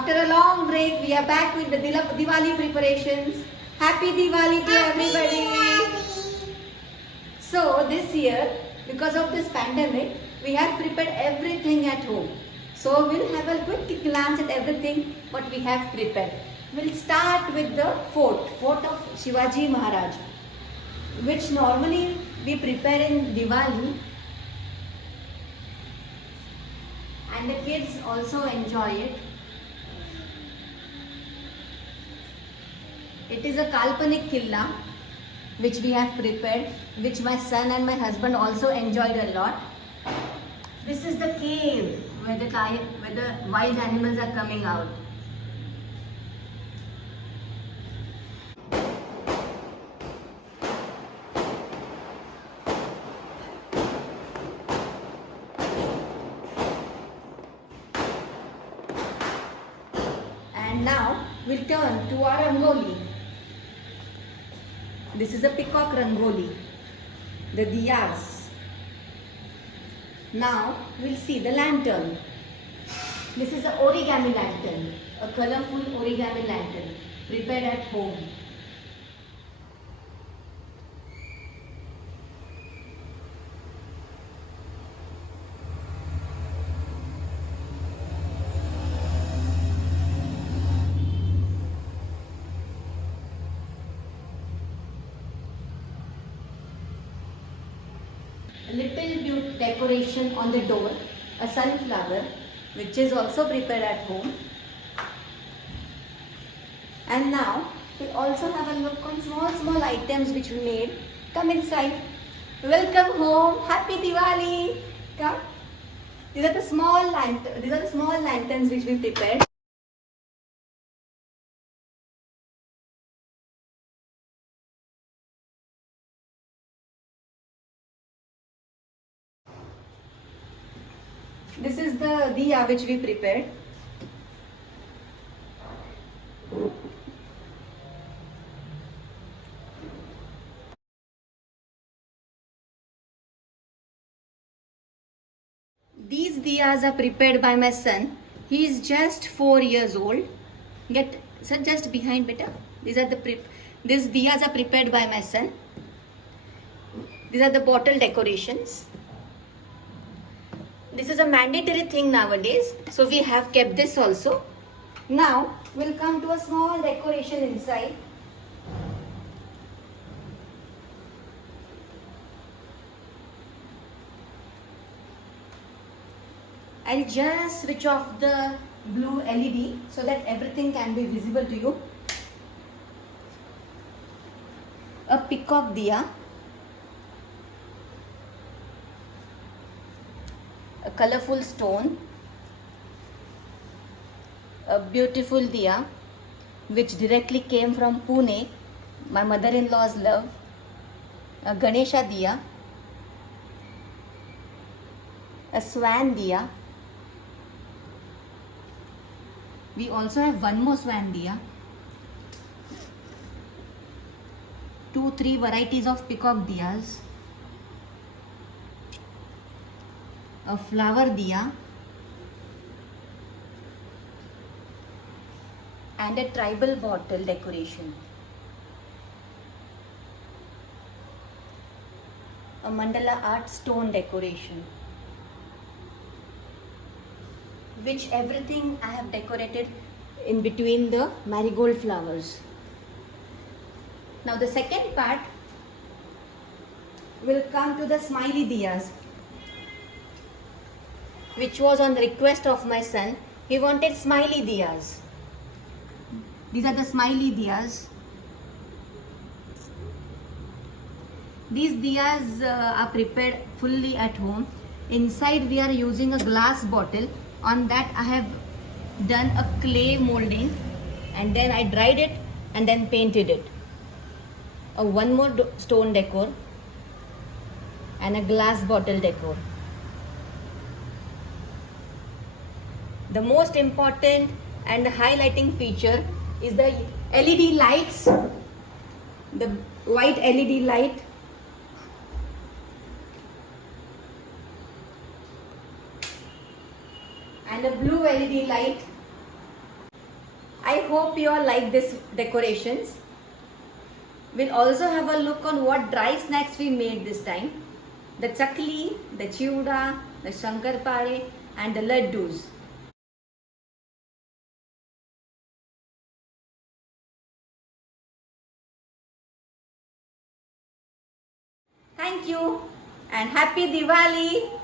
After a long break, we are back with the Diwali preparations. Happy Diwali to everybody! So this year, because of this pandemic, we have prepared everything at home. So we'll have a quick glance at everything what we have prepared. We'll start with the fort of Shivaji Maharaj, which normally we prepare in Diwali, and the kids also enjoy it. It is a Kalpanik Killa which we have prepared, which my son and my husband also enjoyed a lot. This is the cave where the wild animals are coming out. And now we'll turn to our Rangoli. This is a peacock Rangoli, the diyas. Now we'll see the lantern. This is the origami lantern, a colorful origami lantern prepared at home. A little cute decoration on the door, a sunflower, which is also prepared at home. And now we also have a look on small items which we made. Come inside. Welcome home. Happy Diwali. Come. These are the small lanterns which we prepared. This is the diya which we prepared. These diyas are prepared by my son. He is just 4 years old. Sir, just behind beta. These diyas are prepared by my son. These are the bottle decorations. This is a mandatory thing nowadays, so we have kept this also. Now we'll come to a small decoration inside. I'll just switch off the blue LED so that everything can be visible to you. A peacock diya, a colorful stone, a beautiful diya which directly came from Pune, my mother-in-law's love, a Ganesha diya, a swan diya. We also have one more swan diya, 2-3 varieties of peacock diyas, a flower diya, and a tribal bottle decoration, a mandala art stone decoration, which everything I have decorated in between the marigold flowers. Now the second part will come to the smiley diyas, which was on the request of my son. He wanted smiley diyas. These are the smiley diyas. These diyas are prepared fully at home. Inside we are using a glass bottle. On that I have done a clay molding, and then I dried it and then painted it. One more stone decor and a glass bottle decor. The most important and highlighting feature is the LED lights, the white LED light, and a blue LED light. I hope you all like this decorations. We'll also have a look on what dry snacks we made this time. The chakli, the chiuda, the shankarpare and the laddus. Thank you and happy Diwali!